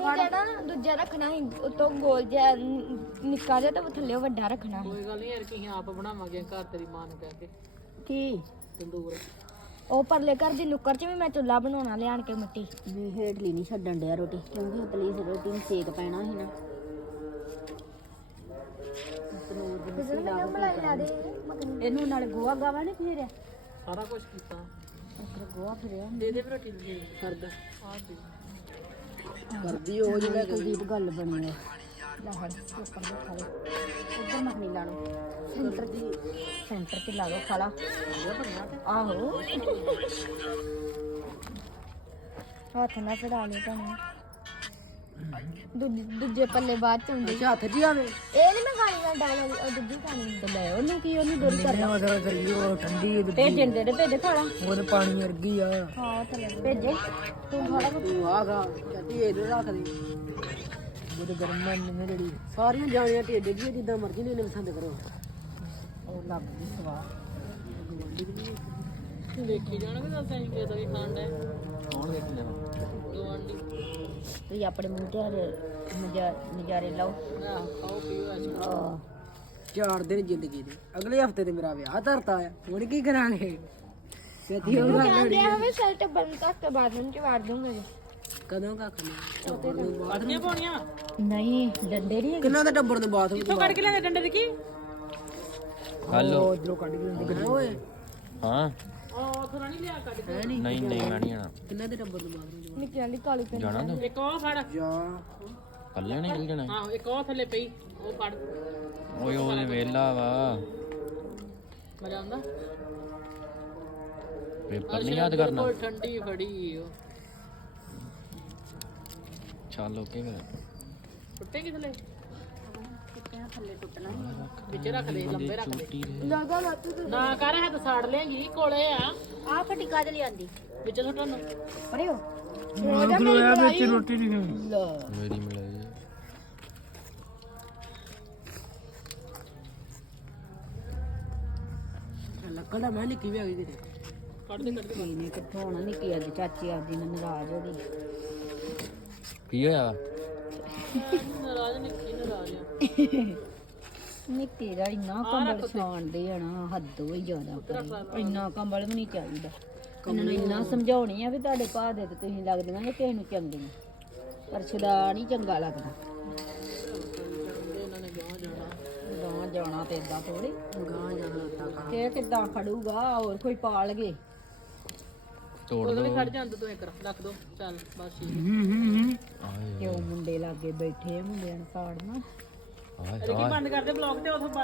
ਜਿਹੜਾ ਨਾ ਦੂਜਾ ਰੱਖਣਾ ਸੀ ਉਤੋਂ ਗੋਲ ਜਿਹਾ ਨਿੱਕਾ ਜਿਹਾ ਤੇ ਥੱਲੇ ਵੱਡਾ ਰੱਖਣਾ ਸੀ। ਕੋਈ ਗੱਲ ਨਹੀਂ ਯਾਰ ਕਿ ਆਪ ਬਣਾਵਾਂਗੇ ਘਰ ਤੇਰੀ ਮਾਂ ਨੂੰ ਕਹਿ ਕੇ ਕੀ ਤੰਦੂਰ। ਉਹ ਪਰਲੇ ਘਰ ਦੀ ਨੁੱਕਰ 'ਚ ਵੀ ਮੈਂ ਚੁੱਲ੍ਹਾ ਬਣਾਉਣਾ ਲਿਆਣ ਕੇ ਮਿੱਟੀ। ਵੀ ਹੇਠਲੀ ਨਹੀਂ ਛੱਡਣ ਡਿਆ ਰੋਟੀ ਕਿਉਂਕਿ ਉਤਲੀ ਰੋਟੀ ਨੂੰ ਸੇਕ ਪੈਣਾ ਸੀ ਨਾ। ਕਿਸੇ ਨੇ ਮੈਨੂੰ ਬੁਲਾਈ ਲਾ ਦੇ ਇਹਨੂੰ ਨਾਲ ਗੋਆ ਗਾਵਾ ਨੇ ਫੇਰਿਆ ਸਾਰਾ ਕੁਝ ਕੀਤਾ। ਗੋਆ ਫਿਰਿਆ ਦੇ ਦੇ ਰੋਟੀ ਦੇ ਕਰਦਾ ਆ ਦੇ ਕਰਦੀ ਉਹ ਜਿਹੜਾ ਕੁਲਦੀਪ ਗੱਲ ਬਣੀ ਹੈ ਲੈ ਹੜ ਉੱਪਰ ਦੇ ਖਾ ਲਓ ਉੱਧਰ ਮੱਖਣੀ ਲਾ ਲਓ ਸੈਂਟਰ ਤੇ ਲਾ ਲਓ ਖਾਲਾ ਆਹੋ ਹੱਥ ਨਾਲ ਫੜਾ ਲਈ ਤੁਹਾਨੂੰ ਦੂਜੇ ਪੱਲੇ ਬਾਅਦ ਚ ਹੁੰਦੇ ਹੱਥ ਜੀ ਆਵੇ ਇਹ ਨਹੀਂ ਮੈਂ ਖਾਣੀ ਮੈਂ ਡਾਲ ਉਹ ਦੂਜੀ ਖਾਣੀ ਤੇ ਲੈ ਉਹਨੂੰ ਕੀ ਉਹਨੂੰ ਦੋਰੀ ਕਰਨਾ ਮਗਰ ਕਰੀ ਉਹ ਠੰਡੀ ਭੇਜਣ ਦੇ ਭੇਜ ਖਾਲਾ ਉਹਦੇ ਪਾਣੀ ਵਰਗੀ ਆ ਹਾਂ ਥੱਲੇ ਭੇਜੇ ਤੂੰ ਖਾਲਾ ਤੂੰ ਆਗਾ ਚਾਤੀ ਇਹਦੇ ਰੱਖ ਦੇ ਉਹਦੇ ਗਰਮ ਮੰਨ ਜਿਹੜੀ ਸਾਰੀਆਂ ਜਾਣੀਆਂ ਢੇਡੇ ਜੀ ਜਿੱਦਾਂ ਮਰਜ਼ੀ ਨੇ ਪਸੰਦ ਕਰੋ ਉਹ ਲੱਗਦੀ ਸਵਾਦ ਦੇਖੀ ਜਾਣਗੇ ਤਾਂ ਸਹੀ ਕਿਹਦਾ ਵੀ ਖਾਣ ਦਾ ਕੌਣ ਦੇਖ ਲੈਣਾ ਗਵਾਂਢੀ। ਤੁਸੀਂ ਆਪਣੇ ਮੂੰਹ ਤੇ ਨਜ਼ਾਰੇ ਲਾਓ ਆਹ ਖਾਓ ਪੀਓ ਅੱਜ 4 ਦਿਨ ਜ਼ਿੰਦਗੀ ਦੇ ਅਗਲੇ ਹਫਤੇ ਤੇ ਮੇਰਾ ਵਿਆਹ ਧਰਤਾ ਆ ਹੁਣ ਕੀ ਕਰਾਂਗੇ ਛੇਤੀ ਹੋ ਕਹਿੰਦੇ ਆ ਹਮੇ ਸੈਟ ਬੰਦ ਕਰਕੇ ਬਾਥਰੂਮ ਚ ਵਾੜ ਦੂੰਗੇ ਕਦੋਂ ਕੱਖ ਨਹੀਂ ਕੱਢੀਆਂ ਪਾਉਣੀਆਂ ਨਹੀਂ ਡੰਡੇ ਨਹੀਂ ਕਿੰਨਾ ਦਾ ਟੱਬਰ ਦੇ ਬਾਥਰੂਮ ਕਿੱਥੋਂ ਕੱਢ ਕੇ ਲਿਆਂਦੇ ਡੰਡੇ ਦੇ ਕੀ ਹਲੋ ਇਧਰੋਂ ਕੱਢ ਕੇ ਦਿੰਦੇ ਓਏ ਹਾਂ ਉਹ ਉਥੋਂ ਨਹੀਂ ਲਿਆ ਕੱਢ ਕੇ ਨਹੀਂ ਨਹੀਂ ਮੈਂ ਨਹੀਂ ਜਾਣਾ ਕਿੰਨਾ ਦੇ ਟੱਬਰ ਦੇ ਬਾਥਰੂਮ ਚ ਨਿੱਕਿਆਂ ਦੀ ਕਾਲੀ ਪੈਂਦੀ ਜਾਣਾ ਤੂੰ ਇੱਕ ਉਹ ਫੜ ਜਾ ਕੱਲੇ ਨਹੀਂ ਚੱਲ ਜਾਣਾ ਆਹੋ ਇੱਕ ਉਹ ਥੱਲੇ ਪਈ ਉਹ ਫੜ ਓਏ ਉਹਨੇ ਵੇਲਾ ਵਾ ਮਜ਼ਾ ਆਉਂਦਾ। ਪੇਪਰ ਨਹੀਂ ਯਾਦ ਕਰਨਾ ਬਿਲਕੁਲ ਠੰਡੀ ਫੜੀ ਉਹ ਚੱਲ ਓਕੇ ਫਿਰ ਟੁੱਟੇਗੀ ਥੱਲੇ ਥੱਲੇ ਟੁੱਟਣਾ ਵਿੱਚ ਰੱਖ ਦੇ ਲੰਬੇ ਰੱਖ ਦੇ ਲਗਾ ਲੱਤ ਨਾ ਕਰ ਹੱਥ ਸਾੜ ਲੇਗੀ ਕੋਲੇ ਆ ਆ ਫਟੀ ਕਾਜ ਲਿਆਂਦੀ ਵਿੱਚ ਸੁੱਟਣ ਨੂੰ ਪੜਿਓ ਉਹਦਾ ਮੇਰੀ ਵਿੱਚ ਰੋਟੀ ਦੀ ਮੇਰੀ ਮਿਲਾਈ ਲੱਕੜਾ ਮੈਂ ਨਿੱਕੀ ਵੀ ਆ ਗਈ ਕਿਤੇ ਕੱਢ ਦੇ ਕੱਢ ਦੇ ਇਹਨੇ ਕਿੱਥੋਂ ਹੋਣਾ ਨਿੱਕੀ ਅੱਜ ਚਾਚੀ ਆਪਦੀ ਨਾਲ ਨਾਰਾਜ਼ ਹੋ ਗਈ ਕੀ ਹੋਇਆ ਨਾਰਾਜ਼ ਨਿੱਕੀ ਨਾਰਾਜ਼ ਆ ਨਿੱਕੀ ਦਾ ਇੰਨਾ ਕੰਬਲ ਛਾਣਦੇ ਆ ਨਾ ਹੱਦ ਹੋਈ ਜ਼ਿਆਦਾ ਕਰੇ ਇੰਨਾ ਕੰਬਲ ਵੀ ਨਹੀਂ ਚਾਹੀਦਾ ਇਹਨਾਂ ਨੂੰ ਇੰਨਾ ਸਮਝਾਉਣੀ ਆ ਵੀ ਤੁਹਾਡੇ ਭਾਅ ਦੇ ਤੇ ਤੁਸੀਂ ਲੱਗਦੀਆਂ ਜੇ ਕਿਸੇ ਨੂੰ ਚੰਗੀਆਂ ਪਰ ਛੁਡਾ ਨਹੀਂ ਚੰਗਾ ਲੱਗਦਾ ਇਹਨਾਂ ਨੇ ਗਾਂ ਜਾਣਾ ਗਾਂ ਜਾਣਾ ਤੇ ਏਦਾਂ ਥੋੜੀ ਗਾਂ ਜਾਣਾ ਕਿ ਕਿੱਦਾਂ ਖੜੂਗਾ ਹੋਰ ਕੋਈ ਪਾਲ ਗਏ ਤੋੜ ਉਹਦੇ ਦੋ ਵੀ ਖੜ ਜਾਂਦਾ ਤੂੰ ਇੱਕ ਰੱਖ ਦੋ ਚੱਲ ਬਸ ਠੀਕ ਕਿਉਂ ਮੁੰਡੇ ਲਾਗੇ ਬੈਠੇ ਆ, ਮੁੰਡਿਆਂ ਨੂੰ ਸਾੜਨਾ ਆਏ ਇਹ ਕੀ ਬੰਦ ਕਰ ਦੇ ਬਲੌਗ ਤੇ ਉਥੋਂ